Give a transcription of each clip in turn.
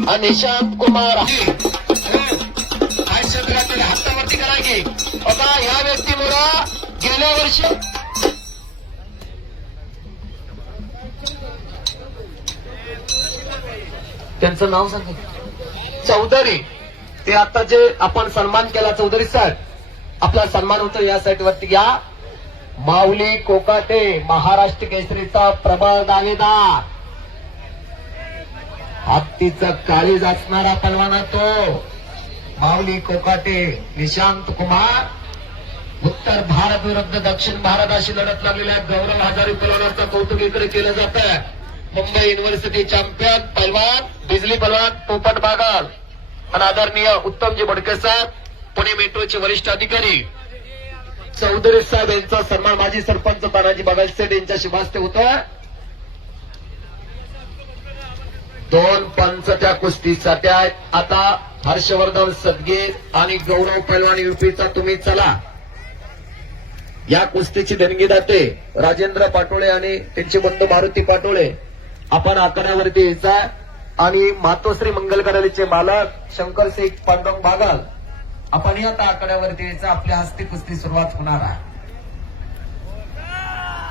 आणि निशांत कुमार काय शब्द हातावरती करा की आता ह्या व्यक्तीमुळं गेल्या वर्षी त्यांचं नाव सांगा. चौधरी. ते आता जे आपण सन्मान केला चौधरी साहेब, आपला सन्मान होतो या साईट वरती घ्या. माऊली कोकाटे महाराष्ट्र केसरीचा प्रबळ दावेदार, हत्तीचं काळीज असणारा पलवाना तो माऊली कोकाटे. निशांत कुमार उत्तर भारत विरुद्ध दक्षिण भारताशी लढत लागलेल्या गौरव हजारी पलवानाचं कौतुक इकडे केलं जातं. मुंबई युनिव्हर्सिटी चॅम्पियन पलवान बिजली पलवान पोपट बागल आणि आदरणीय उत्तमजी बोडके साहेब पुणे मेट्रोचे वरिष्ठ अधिकारी चौधरी साहेब यांचा सन्मान माजी सरपंच तानाजी बागलसेठ यांच्या शुभास्ते होतं. दोन पंचच्या कुस्तीसाठी आहेत. आता हर्षवर्धन सदगीर आणि गौरव पैलवान युपीचा तुम्ही चला. या कुस्तीची देणगी दाते राजेंद्र पाटोळे आणि त्यांचे बंधू मारुती पाटोळे. आपण आखाड्यावरती यायचा आणि मातोश्री मंगल कार्यालयाचे मालक शंकर शेख पांडुरंग बागल आपण आता आखाड्यावरती यायचं. आपल्या हस्ते कुस्ती सुरुवात होणार आहे.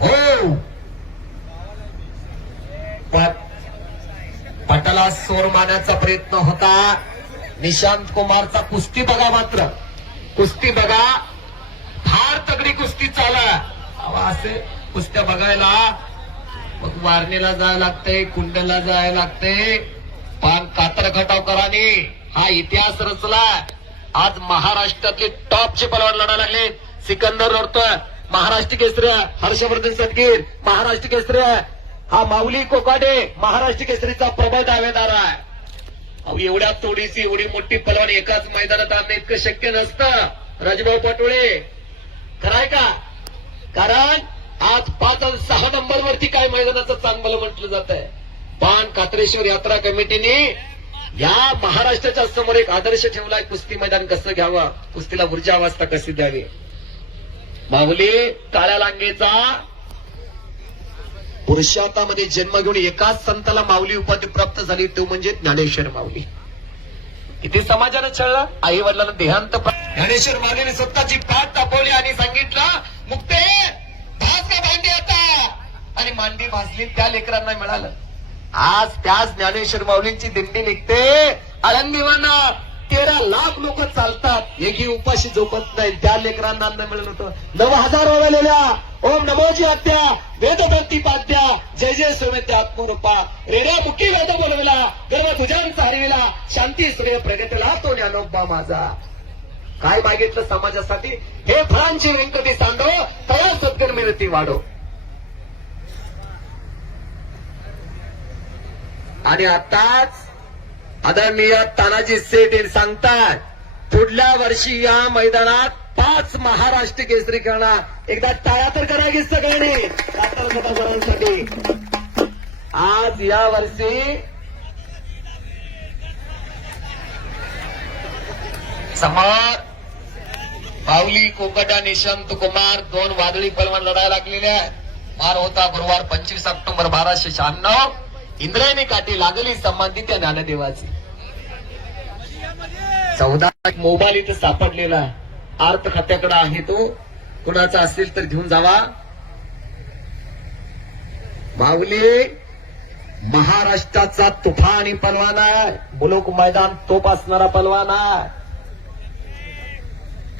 हो पटाला सोर मारण्याचा प्रयत्न होता निशांत कुमारचा. कुस्ती बघा, मात्र कुस्ती बघा, फार तगडी कुस्ती चालू. असे कुस्त्या बघायला मग वारणीला जायला लागते, कुंडला जायला लागते. पण कातर खटावकरांनी हा इतिहास रचला. आज महाराष्ट्रातले टॉपचे पलवान लढायला लागले. सिकंदर लढतोय महाराष्ट्र केसरी, हर्षवर्धन सदगीर महाराष्ट्र केसरी, हा माऊली कोकाटे महाराष्ट्र केसरीचा प्रबळ दावेदार आहे. एवढ्या तोडीची एवढी मोठी पलवान एकाच मैदानात आणणं इतकं शक्य नसतं. राजभाऊ पाटोळे कराय का? कारण आज 5 आणि 6 नंबर वरती काय मैदानाचं चांगलं म्हटलं जात आहे. पण कात्रेश्वर यात्रा कमिटीने या महाराष्ट्राच्या समोर एक आदर्श ठेवलाय. कुस्ती मैदान कसं घ्यावं, कुस्तीला ऊर्जा अवस्था कशी द्यावी. माऊली काळ्या लांगेचा पुरुषार्थामध्ये जन्म घेऊन एकाच संताला माऊली उपाधी प्राप्त झाली, तो म्हणजे ज्ञानेश्वर माऊली. किती समाजानं छळलं. आई वडिलांना देहांत. ज्ञानेश्वर माऊलीने स्वतःची पाठ तापवली आणि सांगितलं मुक्ते भास का भांडी आता, आणि मांडी भाजली त्या लेकरांना मिळालं. आज त्याच ज्ञानेश्वर माऊलींची दिंडी निघते. आळंदीवाना 13 लाख लोक चालतात, एकही उपाशी झोपत नाही. त्या लेकरांना अन्न मिळत होतं. 9,000 वावलेल्या ओम नमोजी आत्या वेदवंती पाद्या जय जय सोमेते आत्मरूपा रेड्या मुखी वेद बोलविला गर्व तुझ्यांचा हरविला शांती सूर्य प्रगतीला तो ज्ञानोबा माझा. काय मागितलं समाजासाठी? हे फळांची व्यंकटी सांडो तया सद्गुण मिळती वाढो. आणि आताच आदरणीय तानाजी सेठ सांगतात पुढल्या वर्षी या मैदानात 5 महाराष्ट्र केसरी करणार. एकदा टाळ्या तर करा की सगळ्यांनी साठी. आज या वर्षी समोर माऊली कोकटा निशांत कुमार 2 वादळी पलवान लढायला लागलेले आहेत. वार होता गुरुवार 25 ऑक्टोबर 1296. इंद्रायणी काठी लागली संबंधित त्या ज्ञानदेवाची. 14 मोबाईल इथं सापडलेला अर्थ खात्याकडे आहे. तो कुणाचा असेल तर घेऊन जावा. माऊली महाराष्ट्राचा तुफानी पलवान आहे. बुलूक मैदान तोप असणारा पलवान आहे.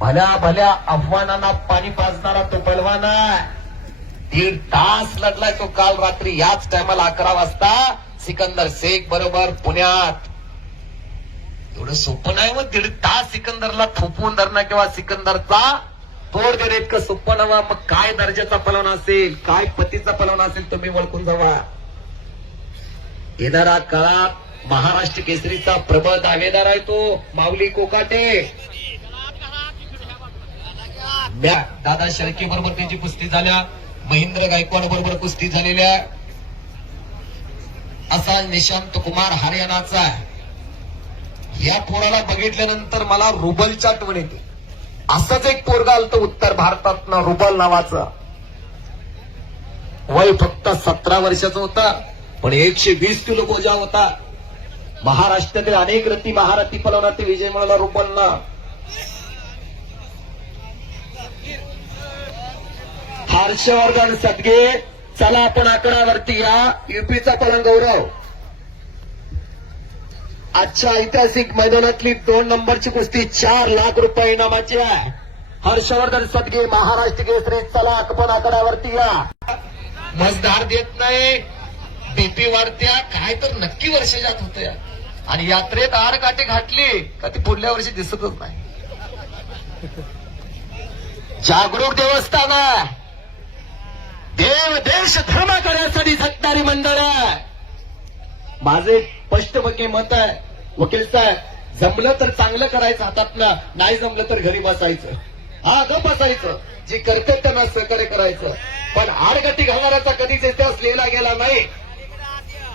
भल्या भल्या आव्हानांना पाणी पाजणारा तो पलवान आहे. 1.5 तास लढलाय तो काल रात्री याच टायमाला 11 वाजता सिकंदर शेख बरोबर पुण्यात. एवढं सोपं नाही. मग 1.5 तास सिकंदरला थोपवून धरणं किंवा सिकंदरचा तोड देणे इतकं सोपं नवा. मग काय दर्जाचा पलवान असेल, काय पतीचा पलवान असेल तुम्ही ओळखून जावा. येणारा काळात महाराष्ट्र केसरीचा प्रबळ दावेदार आहे तो माऊली कोकाटे. दादा शेळके बरोबर त्यांची कुस्ती झाल्या. महेंद्र गायकवाड बरोबर कुस्ती झालेल्या. असा निशांत कुमार हरियाणाचा आहे. या पोराला बघितल्यानंतर मला रुबलची आठवण येते. असंच एक पोरगा आलतं उत्तर भारतातनं रुबल नावाचं. वय फक्त 17 वर्षाचा होता, पण 120 किलो बोजा होता. महाराष्ट्रातील अनेक रथी महारथी पलवनातील विजय मिळवला रुपलना. हर्षवर्धन सदगे, चला आपण आकडावरती या. युपीचा पलंग गौरव. आजच्या ऐतिहासिक मैदानातली 2 नंबरची कुस्ती 4 लाख रुपये इनामाची आहे. हर्षवर्धन सदगे महाराष्ट्र केसरी, चला आपण आकडावरती या. मजदार देत नाही, बीपी वाढत्या, काय तर नक्की वर्ष जात होत्या आणि यात्रेत आडकाठी घातली का ती पुढल्या वर्षी दिसतच नाही. जागरूक देवस्थान आहे, देव देश धर्म करण्यासाठी झटणारी मंडळ आहे. माझे स्पष्टपणे मत आहे वकील साहेब, जमलं तर चांगलं करायचं हातातनं, नाही जमलं तर घरी बसायचं. हा गप बसायचं, जे करते त्यांना सहकार्य करायचं. पण आडगट्टी घालणाऱ्याचा कधीच इतिहास लिहिला गेला नाही.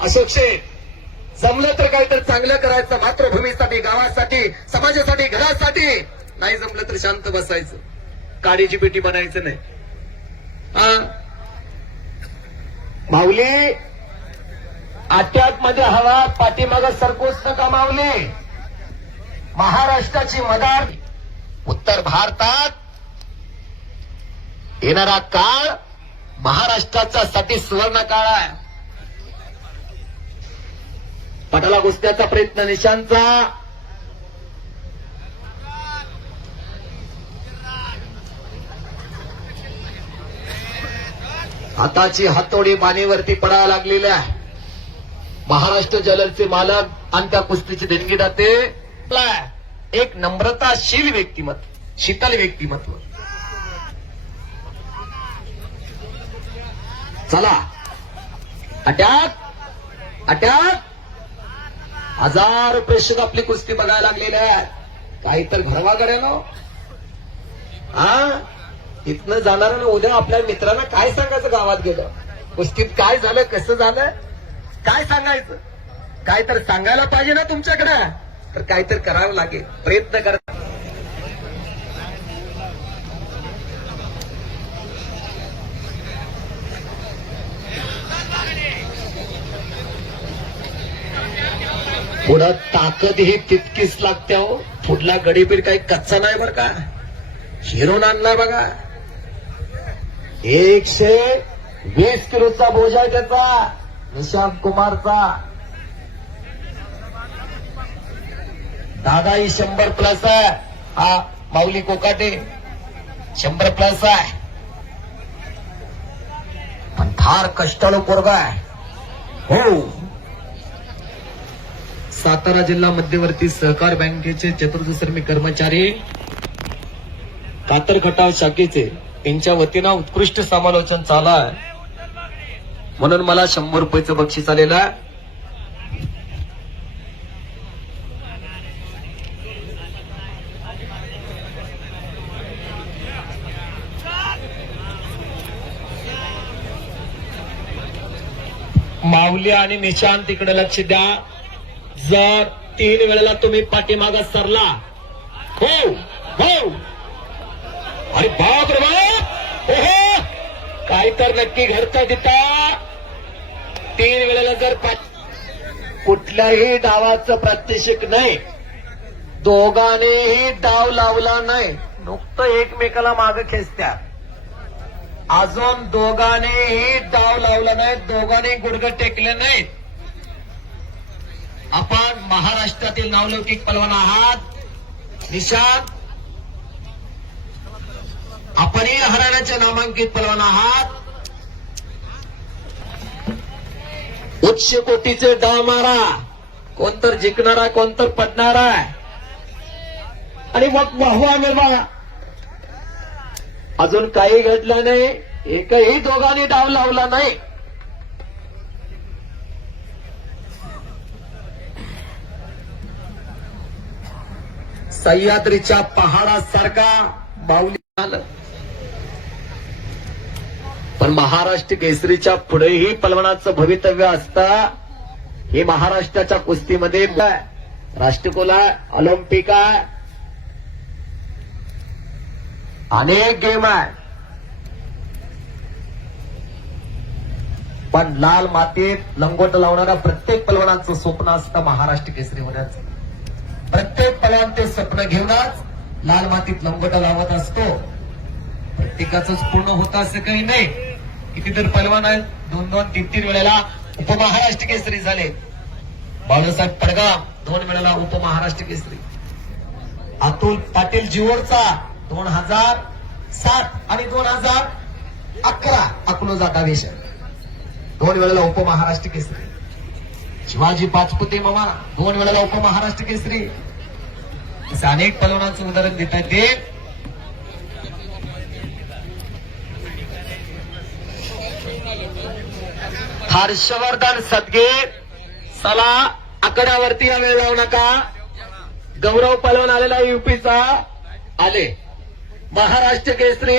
अशोक शेठ, जमलं तर काहीतरी चांगलं करायचं, मातृभूमीसाठी, गावासाठी, समाजासाठी, घरासाठी. नाही जमलं तर शांत बसायचं, काडीची पेटी बनायचं नाही. हा माऊली, अटॅक मध्ये हवा, पाठीमागं सरकोच नका माऊली. महाराष्ट्राची मदार, उत्तर भारतात येणारा काळ महाराष्ट्राचा साठी सुवर्ण काळ आहे. पटाला घुसण्याचा प्रयत्न निशांचा. हाताची हातोडी मानेवरती पडायला लागलेल्या आहे. महाराष्ट्र जलरचे मालक आणि त्या कुस्तीची देणगी दाते, एक नम्रताशील व्यक्तिमत्व, शीतल व्यक्तिमत्व. चला अटॅक अटॅक. हजारो प्रेक्षक आपली कुस्ती बघायला लागलेले आहेत. काही तर भरवागड्या ना. हा इथनं जाणार उद्या आपल्या मित्रांना काय सांगायचं, गावात गेलं कुस्तीत काय झालं, कसं झालं, काय सांगायचं. काय तर सांगायला पाहिजे ना तुमच्याकडे, तर काय तर करावं लागेल. प्रयत्न करा. पुढं ताकद ही तितकीच लागते हो. पुढला गडीबीड काही कच्चा नाही बरं का, हिरोन आणलाय बघा. 120 किलोचा बोजा आहे त्याचा, निशांत कुमारचा. दादाही 100+ आहे. हा माऊली कोकाटे 100+ आहे, पण फार कष्टाळू पोरगा आहे. हो, सातारा जिल्हा मध्यवर्ती सहकार बँकेचे चतुर्दशर्मी कर्मचारी, कातर खटाव शाखेचे, यांच्या वतीनं उत्कृष्ट समालोचन चालू आहे, म्हणून मला 100 रुपयाचं बक्षीस आलेलं आहे. माऊली आणि निशांत तिकडे लक्ष द्या. जर 3 वेळेला तुम्ही पाठीमागं सरला, हो हो, अरे बाप रे बाप, ओहो, काय तर नक्की घरचा तिथं. 3 वेळेला जर कुठल्याही डावाचं प्रात्यक्षिक नाही, दोघांनीही डाव लावला नाही, नुकतं एकमेकाला मागं खेचत्या. अजून दोघांनीही डाव लावला नाही, दोघांनी गुडघे टेकले नाहीत. आपण महाराष्ट्रातील नावलौकिक पलवान आहात निशांत, आपणही हरियाणाचे नामांकित पलवान आहात. उच्च कोटीचे डाव मारा, कोणतर जिंकणारा कोणतर पडणारा आहे, आणि मग वाहवा मिळवा. अजून काही घडलं नाही, एकही दोघांनी डाव लावला नाही. सह्याद्रीच्या पहाडासारखा बाहुली आलं, पण महाराष्ट्र केसरीच्या पुढेही पलवानाचं भवितव्य असतं. हे महाराष्ट्राच्या कुस्तीमध्ये राष्ट्रकुल आहे, ऑलिम्पिक आहे, अनेक गेम आहे. पण लाल मातीत लंगोट लावणाऱ्या प्रत्येक पलवानाचं स्वप्न असतं महाराष्ट्र केसरी होण्याचं. प्रत्येक पलवान ते स्वप्न घेऊनच लाल मातीत लंगोट लावत असतो. प्रत्येकाच पूर्ण होत असं काही नाही. किती तर पलवान आहेत 2-2, 3-3 वेळेला उपमहाराष्ट्र केसरी झाले. बाळासाहेब पडगाम 2 वेळेला उपमहाराष्ट्र केसरी. अतुल पाटील जिवोडचा 2007 आणि 2011 अकलूज अधिवेशन 2 वेळेला उपमहाराष्ट्र केसरी. शिवाजी पाचपुते मामा 2 वेळेला उपमहाराष्ट्र केसरी. असे अनेक पलवानांचं उदाहरण देता येते. हर्षवर्धन सदगे चला आकड्यावरती या वेळ लावू नका. गौरव पलवान आलेला युपीचा आले. महाराष्ट्र केसरी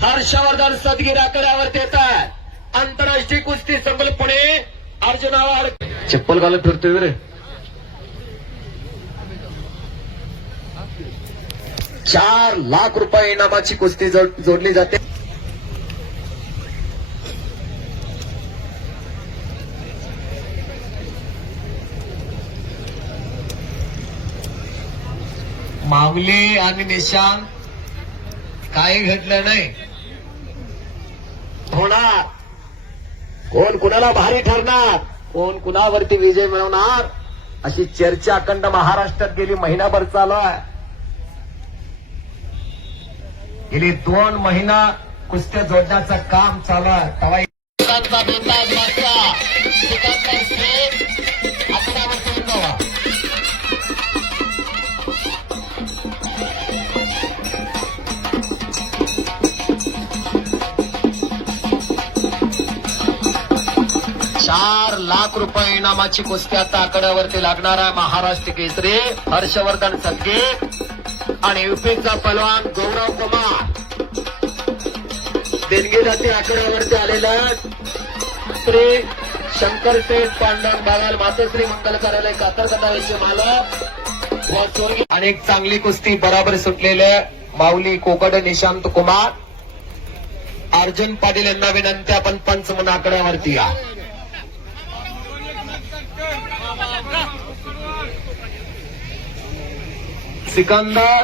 हर्षवर्धन सदगीर आकड्यावरती येतात. आंतरराष्ट्रीय कुस्ती संकुल पुणे अर्जुन आव्हाड चप्पल घालून फिरतोय रे. 4 लाख रुपये इनामाची कुस्ती जोडली जाते. माऊली आणि निशांत काही घडलं नाही. होणार कोण कुणाला भारी ठरणार, कोण कुणावरती विजय मिळवणार अशी चर्चा अखंड महाराष्ट्रात गेली महिनाभर चालू आहे. गेली 2 महिना कुस्त्या जोडण्याचं काम चालू आहे. तवा चार लाख रुपये इनामाची कुस्ती आता आकड्यावरती लागणार आहे. महाराष्ट्र केसरी हर्षवर्धन सदगे आणि युपीचा पलवान गौरव कुमार. देणगी जाती आकड्यावरती आलेलं श्री शंकरसेठ पांडव बालाल मातोश्री मंगल कार्यालय कातरकटाचे मालक व चोरगी. आणि एक चांगली कुस्ती बराबर सुटलेले माऊली कोकड निशांत कुमार अर्जुन पाटील यांना विनंती आपण पंच म्हणून आकड्यावरती या. सिकंदर